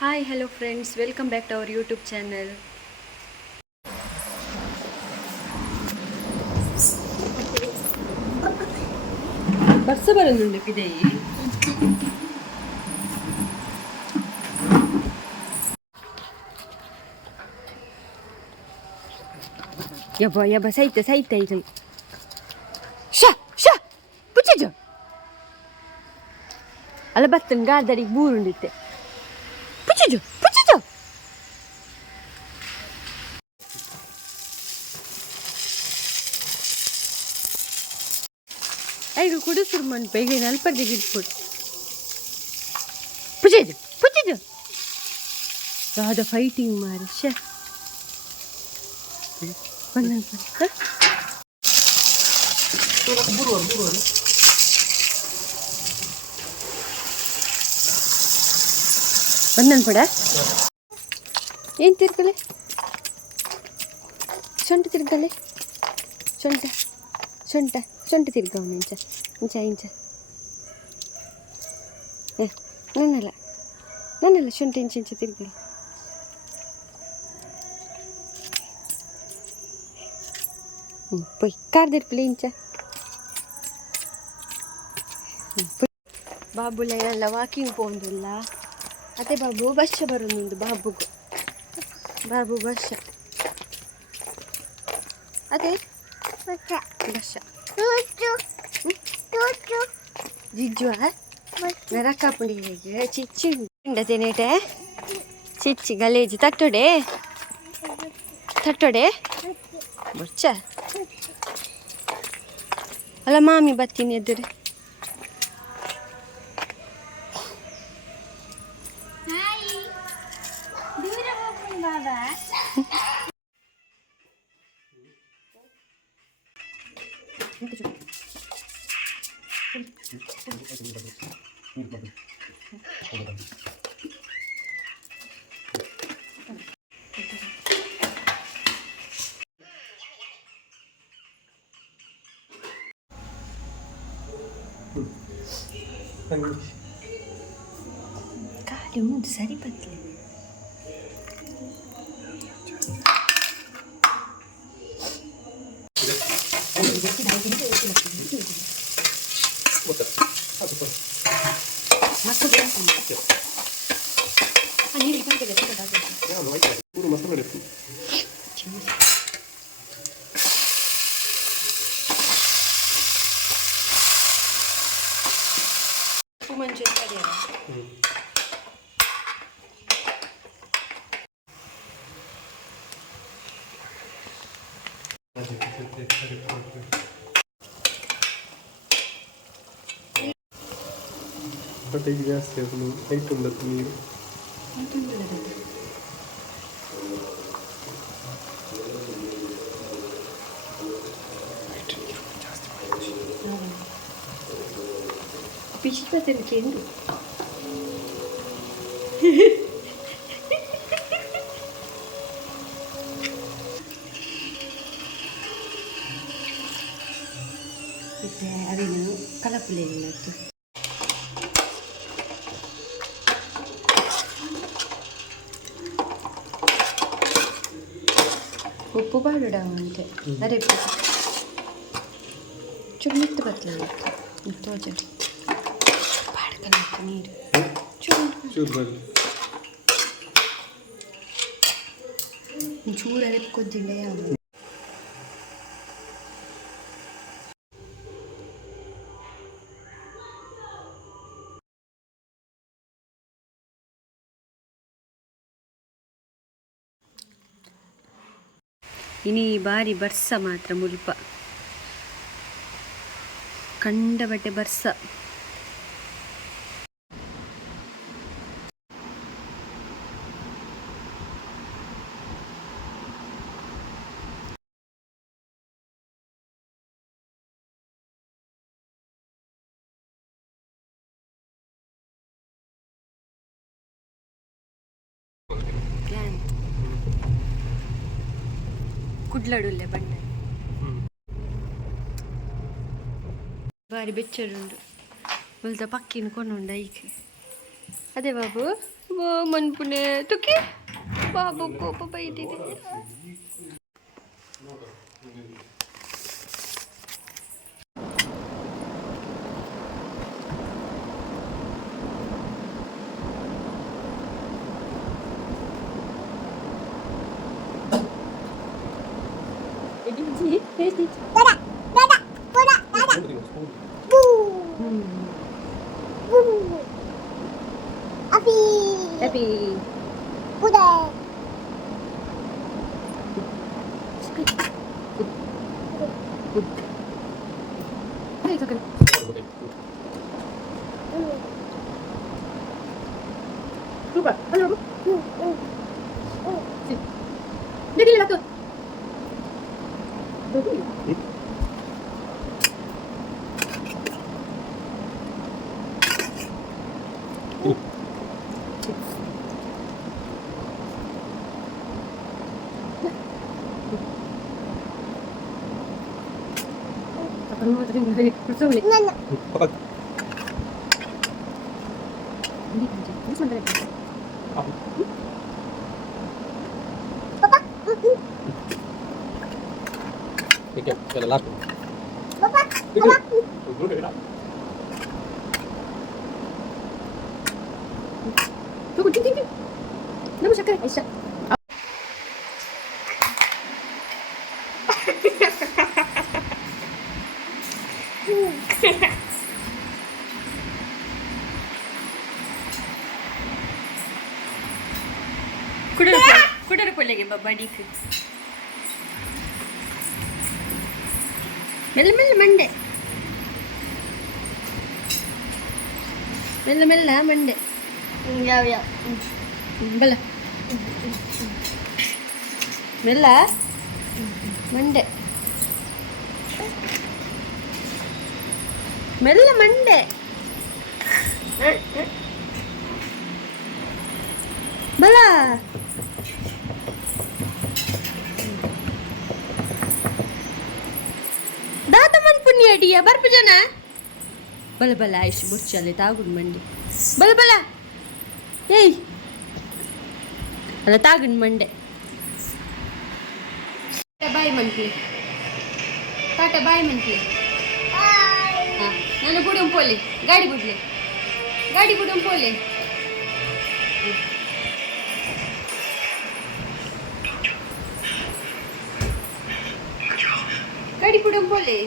Hi, hello friends, welcome back to our YouTube channel. ಬರ್ಸ ಬರೋದುಂಡು ಪಿದೆಯಿ ಯಬ್ಬ ಸೈತ ಇದು ಶಾ ಶಾ ಪುಚ್ಚಜು ಅಲ್ಲ ಬತ್ತನ್ ಗಾದರಿಗೆ ಬೂರುಂಡಿತ್ತೆ ಪುಚ್ಚಜು ಐದು ಕುಡಿಸ್ರು ಮನ್ಪ ಈಗ ನಲ್ಪರ್ದಿಗೆ ಇಟ್ಬಿಟ್ಟು ಪುಚ್ಚಜು ಯಾವ್ದು ಫೈಟಿಂಗ್ ಮಾರಿ ಶೇ ಬಂದನ್ ಪಡ ಏನು ತಿರ್ಗಲೆ ಸೊಂಟ ತಿರ್ಗಲೆ ಸೊಂಟ ತಿರ್ಗವ ಇಂಚ ನನ್ನಲ್ಲ ಸೊಂಟ ಇಂಚ ತಿರ್ಗಲೆ ಪೊಯ್ ಕಾರ್ದಿರ್ಪಿಲ್ಲ ಇಂಚ ಬಾಬುಲ ಎಲ್ಲ ವಾಕಿಂಗ್ ಪೋಂದಿಲ್ಲ ಅದೇ ಬಾಬು ಬಸ್ಸ ಬರೋದುಂಡು ಬಾಬು ಬಸ್ಸ ಅದೇ ಬಸ್ಸ ಜಿಜ್ಜುವ ನರಕಾಪುಂಡಿ ಹೇಗೆ ಚಿಚ್ಚಿ ತಿಂಡತೇನೇಟೆ ಚಿಚ್ಚಿ ಗಲೇಜಿ ತಟ್ಟೊಡೆ ಬೊಚ್ಚ ಅಲ್ಲ ಮಾಮಿ ಬತ್ತೀನಿ ಎದುರು ಕಾಲು ಮುಂದೆ ಸರಿ ಬತ್ತಲೆ ಹೊಟ್ಟೆಗೆ ಜಾಸ್ತಿ ಅದು ಹೈಟ್ ಉಂಡದ್ದು ನೀರು ಪಿಚ್ಚಿಪತ್ತೆಲಿಕ್ಕೆ ಎಂದು ಅದೇನು ಕಲಪುಲೇನತ್ತು ಉಪ್ಪು ಬಾಡುಡ ಅಂತೆ ಅರೆ ಚುಮ್ಮಿತ್ತು ಬತ್ತಲ ತೋಜ ಬಾಡ್ಕಲತ್ತು ನೀರು ಚೂರು ಅರೆ ಕೊದ್ದಿಲ್ಲ ಯಾವ ಇನಿ ಬಾರಿ ಬರ್ಸ ಮಾತ್ರ ಮುಲ್ಪ ಕಂಡ ಬಟ್ಟೆ ಬರ್ಸ ಕುಡ್ಲಡುಲ್ಲೆ ಬಣ್ಣ ಬಾರಿ ಬೆಚ್ಚಡುಂಡು ಮುಲ್ತ ಪಕ್ಕಿನ ಕೊನುಂಡ ಈಕೆ ಅದೇ Babu Wah, man punya. Tu ke? Babu ko pa ba iti? Happy. Lupa, halo. Dia gila tu. Ano tadi dari betul ni? Apa? Ini sebentar. Apa? Oke, jalan lagi. Papa. Tunggu deh, nak. Tunggu, ting. Nama siapa? Aisyah. Kuda lagi baba dik. Mella mande. Mella mande. Ya. Bala. Mella mande. Mella mande. Bala. Teman punya dia berpejana. Bala Aisyah burcale tagun mandi. Bala. Hey. Ala tagun mandi. Bye mantle. Tata bye mantle. Bye. Nanu budum pole. Gadi budum pole. Gadi budum pole.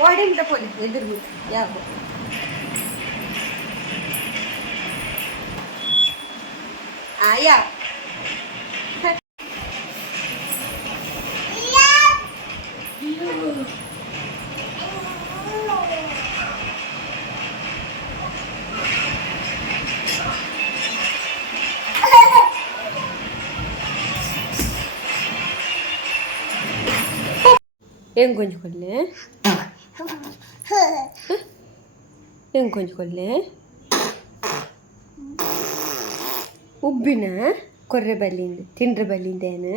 Warden the pole. Edur ya. Ya. ఏం కొంచుకోలే ఏం కొంచుకోలే ఉబ్బిన కొర్రె బలింది తిండ్ర బలిందేనా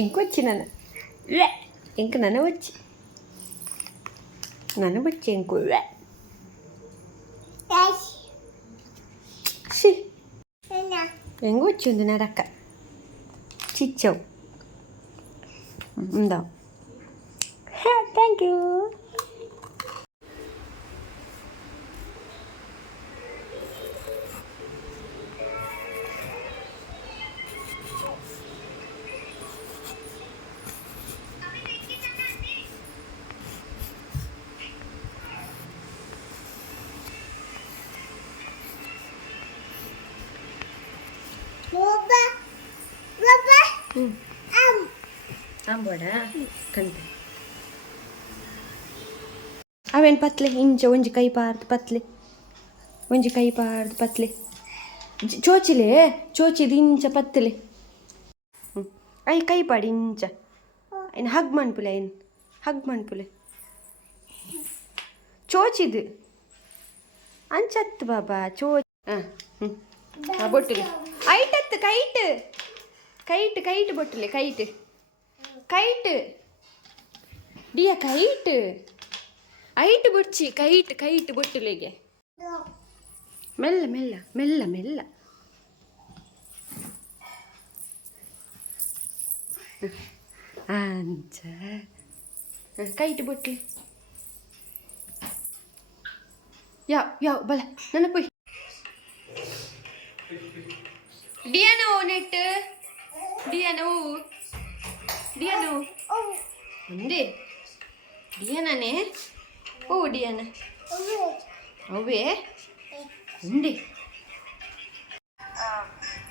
ఇంకొచ్చినాను ఇంక నన్ను వచ్చి ఇంకో ఎంగొచ్చింది నా రక్క చిచ్చావు ఉందా thank you Amboda kante aven patle inja onji kai paardu patle chochi dinja patle ai kai paad inja in hug manpule chochidu anchattu baba chochi bottule kite bottule kite ಡಿಯ kite ಐಟ್ ಬುಡ್ಚಿ ಕೈಟ್ ಬೊಟ್ಟುಲೆಗೆ ಮೆಲ್ಲ ಮೆಲ್ಲ ಮೆಲ್ಲ ಮೆಲ್ಲ ಅಂಚ kite ಬೊಟ್ಟು ಯಾವ ಬಲ ನನ್ನ ಪೊಯ್ ಡಿಯಾನೋ ನೆಟ್ ಡಿಯಾನೋ ಒಂದೇ ಡಿಯಾನೇ ಓ ಡಿಯಾನ ಅವೇ ಒಂದೇ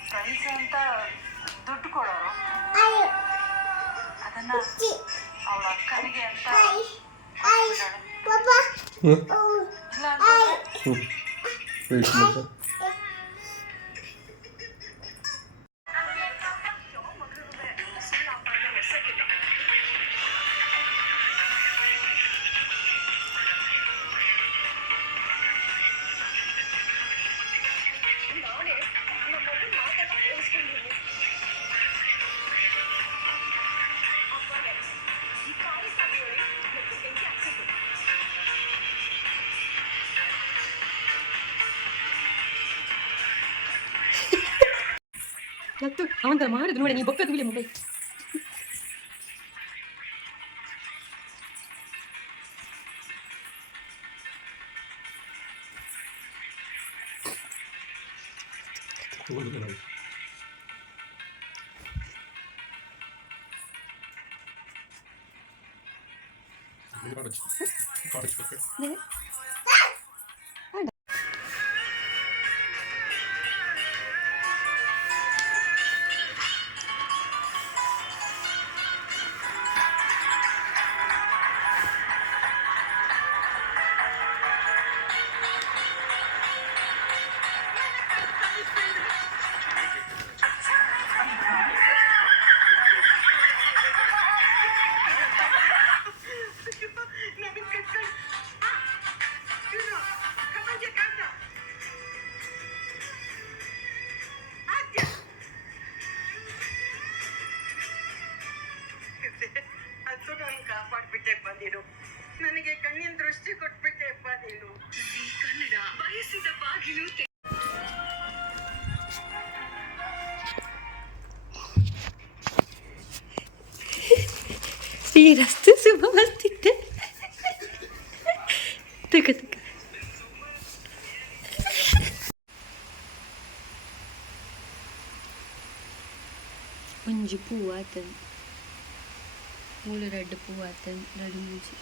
ಫ್ರೆಂಡ್ಸ್ ಅಂತ ದುಡ್ಡು ಕೊಡೋರು ಅದನ್ನ ಅವಳ ಅಕ್ಕನಿಗೆ ಅಂತ ಇಲ್ಲ ಲತ್ತು ಅವಂತ ಮಾಡಿದ್ರು ನೋಡಿ ನೀ ಬೊಕ್ಕದು ಬಿಳಿ ಮೊಬೈಲ್ ಅದು ನಾನು ಕಾಪಾಡ್ಬಿಟ್ಟೆಪ್ಪ ನೀನು ನನಗೆ ಕಣ್ಣಿನ ದೃಷ್ಟಿ ಕೊಟ್ಬಿಟ್ಟೆಪ್ಪ ನೀನು ಕನ್ನಡ ಬಯಸಿದ ಬಾಗಿಲು ಈ ರಸ್ತೆ ಶುಭ ಬರ್ತಿದ್ದೆ ತಕ ಒಂಜಿ ಪೂ ಆತನ್ ಮೂಲು ರೆಡ್ ಪೂ ಆತನ್ ರೆಡ್ ಮೂಜಿ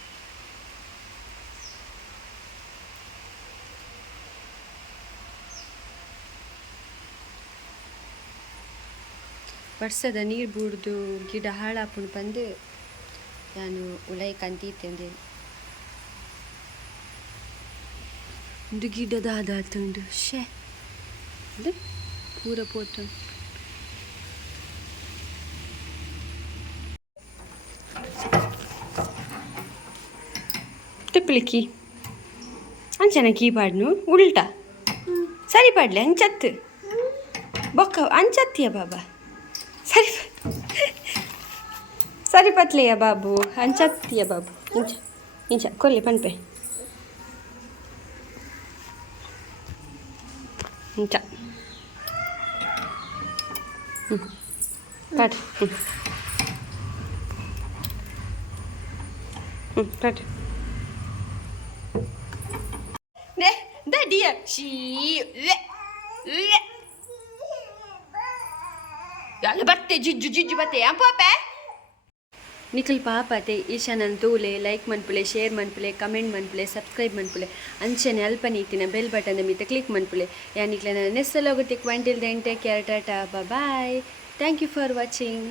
ವರ್ಷದ ನೀರು ಬೂಡ್ದು ಗಿಡ ಹಾಳಾಪುಂಡು ಬಂದು ನಾನು ಉಲೈ ಕಂತಿದ್ದೆ ಒಂದು ಗಿಡದ ಆದಾತುಂಡು ಶೇ ಪೂರ ಪೋತು ತಿಪ್ಪಲಿಕ್ಕಿ ಅಂಚನ ಕೀ ಪಾಡ್ನು ಉಲ್ಟಾ ಸರಿ ಪಾಡ್ಲೆ ಅಂಚತ್ತು ಬೊಕ್ಕ ಅಂಚತ್ತಿಯ ಬಾಬಾ ಸರಿ ಸರಿ ಪತ್ಲೆಯ ಬಾಬು ಅಂಚತ್ತಿಯ ಬಾಬು ಇಂಚ ಇಂಚ ಕೊಲ್ಲಿ ಪನ್ಪೆ ಇಂಚ ಪಾಟ್ ಪಾಟ್ ದ ಡಿಯರ್ ಶೀ ಎಲ್ಲ ಬತ್ತೆ ಜಿಜ್ಜು ಬತ್ತೆ ಪಾಪೆ ನಿಖಿಲ್ ಪಾಪತೆ ಈಶಾನನ್ ತೂಲೆ ಲೈಕ್ ಮನ್ಪುಲೆ ಶೇರ್ ಮನ್ಪುಲೆ ಕಮೆಂಟ್ ಮನ್ಪುಲೆ ಸಬ್ಸ್ಕ್ರೈಬ್ ಮನ್ಪುಲೆ ಅಂಚನೆ ಅಲ್ಪ ನೀತಿನ ಬೆಲ್ ಬಟನ್ ಮೀತ ಕ್ಲಿಕ್ ಮನ್ಪುಲೆ ಯಾನಿಕ್ಲೆ ನನ್ನ ನೆಸ್ಸಲ್ಲೋಗುತ್ತೆ ಕ್ವಾಂಟಿಲ್ ದೆಂಟೆ care tata bye thank you for watching.